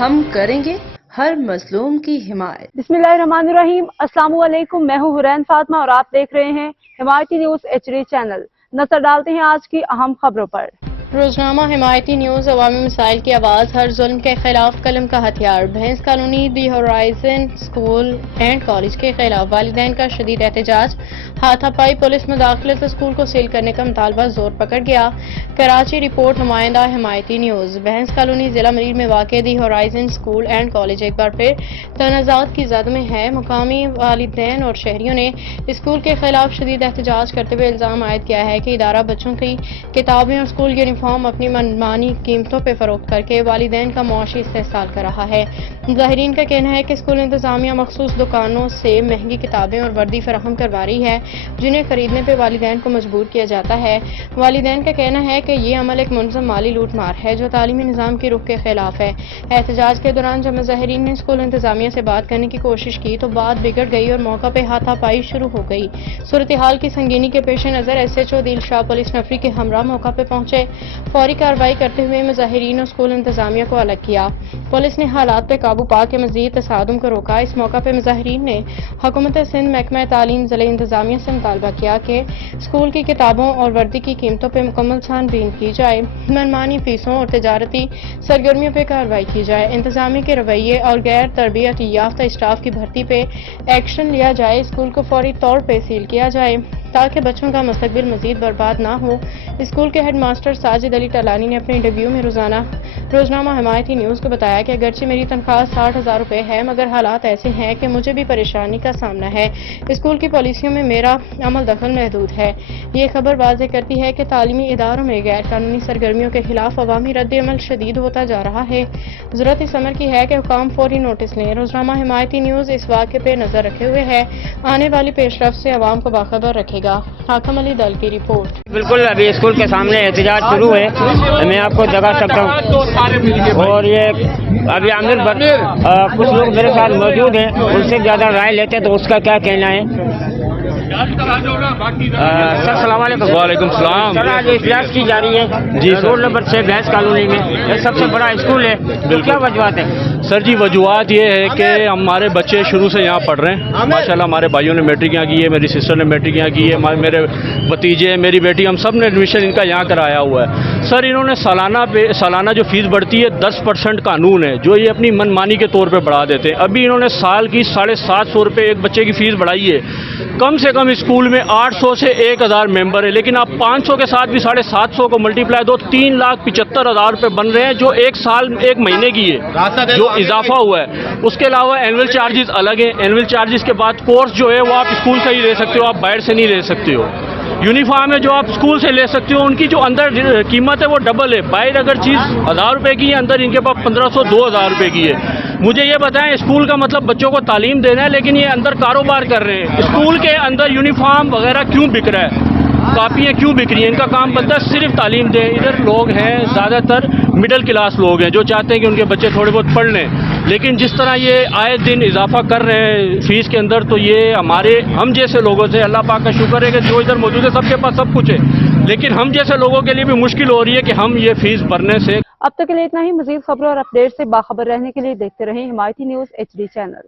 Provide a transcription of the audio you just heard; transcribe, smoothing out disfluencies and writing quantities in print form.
ہم کریں گے ہر مظلوم کی حمایت۔ بسم اللہ الرحمن الرحیم۔ السلام علیکم، میں ہوں حرین فاطمہ اور آپ دیکھ رہے ہیں حمایتی نیوز HD چینل۔ نظر ڈالتے ہیں آج کی اہم خبروں پر۔ روزنامہ حمایتی نیوز عوامی مسائل کی آواز، ہر ظلم کے خلاف قلم کا ہتھیار۔ بھینس colony the horizon school and college کے خلاف والدین کا شدید احتجاج۔ ہاتھا پائی، پولیس مداخلت، اسکول کو سیل کرنے کا مطالبہ زور پکڑ گیا۔ کراچی رپورٹ، نمائندہ حمایتی نیوز۔ بھینس کالونی ضلع مریر میں واقع دی ہورائزن اسکول اینڈ کالج ایک بار پھر تنازعات کی زد میں ہے۔ مقامی والدین اور شہریوں نے اسکول کے خلاف شدید احتجاج کرتے ہوئے الزام عائد کیا ہے کہ ادارہ بچوں کی کتابیں اور اسکول یونیفارم اپنی منمانی قیمتوں پہ فروخت کر کے والدین کا معاشی استحصال کر رہا ہے۔ مظاہرین کا کہنا ہے کہ اسکول انتظامیہ مخصوص دکانوں سے مہنگی کتابیں اور وردی فراہم کروا رہی ہے، جنہیں خریدنے پہ والدین کو مجبور کیا جاتا ہے۔ والدین کا کہنا ہے کہ یہ عمل ایک منظم مالی لوٹ مار ہے جو تعلیمی نظام کی رخ کے خلاف ہے۔ احتجاج کے دوران جب مظاہرین نے اسکول انتظامیہ سے بات کرنے کی کوشش کی تو بات بگڑ گئی اور موقع پہ ہاتھا پائی شروع ہو گئی۔ صورتحال کی سنگینی کے پیش نظر SHO دل شاہ پولیس نفری کے ہمراہ موقع پہ پہنچے۔ فوری کارروائی کرتے ہوئے مظاہرین اور اسکول انتظامیہ کو الگ کیا۔ پولیس نے حالات پہ قابو پا کے مزید تصادم کو روکا۔ اس موقع پہ مظاہرین نے حکومت سندھ محکمہ تعلیم ضلع انتظامیہ سے مطالبہ کیا کہ اسکول کی کتابوں اور وردی کی قیمتوں پہ مکمل چھان بین کی جائے، منمانی فیسوں اور تجارتی سرگرمیوں پہ کارروائی کی جائے، انتظامیہ کے رویے اور غیر تربیت یافتہ اسٹاف کی بھرتی پہ ایکشن لیا جائے، اسکول کو فوری طور پہ سیل کیا جائے تاکہ بچوں کا مستقبل مزید برباد نہ ہو۔ اسکول کے ہیڈ ماسٹر ساجد علی ٹلانی نے اپنے انٹرویو میں روزنامہ حمایتی نیوز کو بتایا کہ اگرچہ میری تنخواہ 60,000 روپے ہے مگر حالات ایسے ہیں کہ مجھے بھی پریشانی کا سامنا ہے۔ اسکول کی پالیسیوں میں میرا عمل دخل محدود ہے۔ یہ خبر واضح کرتی ہے کہ تعلیمی اداروں میں غیر قانونی سرگرمیوں کے خلاف عوامی رد عمل شدید ہوتا جا رہا ہے۔ ضرورت اس امر کی ہے کہ حکام فوری نوٹس لیں۔ روزنامہ حمایتی نیوز اس واقعے پہ نظر رکھے ہوئے ہے، آنے والی پیش رفت سے عوام کو باخبر رکھے گا۔ حاکم علی دل کی رپورٹ۔ بالکل ابھی اسکول کے سامنے احتجاج شروع ہے، میں آپ کو دکھا سکتا ہوں، اور یہ ابھی عامر کچھ لوگ میرے ساتھ موجود ہیں، ان سے زیادہ رائے لیتے ہیں تو اس کا کیا کہنا ہے؟ سر السلام علیکم۔ وعلیکم السلام۔ سر آج اجلاس کی جا رہی ہے جی رول نمبر 6 بھینس کالونی میں، یہ سب سے بڑا اسکول ہے، کیا وجوہات ہیں؟ سر جی وجوہات یہ ہے کہ ہمارے بچے شروع سے یہاں پڑھ رہے ہیں، ماشاءاللہ ہمارے بھائیوں نے میٹرک یہاں کی ہے، میری سسٹر نے میٹرک یہاں کی ہے، میرے بھتیجے میری بیٹی ہم سب نے ایڈمیشن ان کا یہاں کرایا ہوا ہے۔ سر انہوں نے سالانہ جو فیس بڑھتی ہے 10% قانون ہے جو یہ اپنی منمانی کے طور پہ بڑھا دیتے ہیں۔ ابھی انہوں نے سال کی 750 روپے ایک بچے کی فیس بڑھائی ہے۔ کم سے کم اسکول میں 800 سے 1000 ممبر ہے، لیکن آپ 500 کے ساتھ بھی 750 کو ملٹیپلائی دو 3,75,000 روپے بن رہے ہیں جو ایک سال ایک مہینے کی ہے جو اضافہ ہوا ہے۔ اس کے علاوہ اینول چارجز الگ ہیں، اینول چارجز کے بعد کورس جو ہے وہ آپ اسکول سے ہی لے سکتے ہو، آپ باہر سے نہیں لے سکتے ہو۔ یونیفارم ہے جو آپ اسکول سے لے سکتے ہو، ان کی جو اندر قیمت ہے وہ ڈبل ہے، باہر اگر چیز 1000 روپے کی ہے اندر ان کے پاس 1500 2000 روپے کی ہے۔ مجھے یہ بتائیں اسکول کا مطلب بچوں کو تعلیم دینا ہے، لیکن یہ اندر کاروبار کر رہے ہیں۔ اسکول کے اندر یونیفارم وغیرہ کیوں بک رہا ہے، کاپیاں کیوں بک رہی ہیں؟ ان کا کام بنتا ہے صرف تعلیم دیں۔ ادھر لوگ ہیں زیادہ تر مڈل کلاس لوگ ہیں جو چاہتے ہیں کہ ان کے بچے تھوڑے بہت پڑھ لیں، لیکن جس طرح یہ آئے دن اضافہ کر رہے ہیں فیس کے اندر تو یہ ہم جیسے لوگوں سے اللہ پاک کا شکر ہے کہ جو ادھر موجود ہے سب کے پاس سب کچھ ہے، لیکن ہم جیسے لوگوں کے لیے بھی مشکل ہو رہی ہے کہ ہم یہ فیس بھرنے سے۔ اب تک کے لیے اتنا ہی۔ مزید خبروں اور اپڈیٹ سے باخبر رہنے کے لیے دیکھتے رہیں حمایتی نیوز HD چینل۔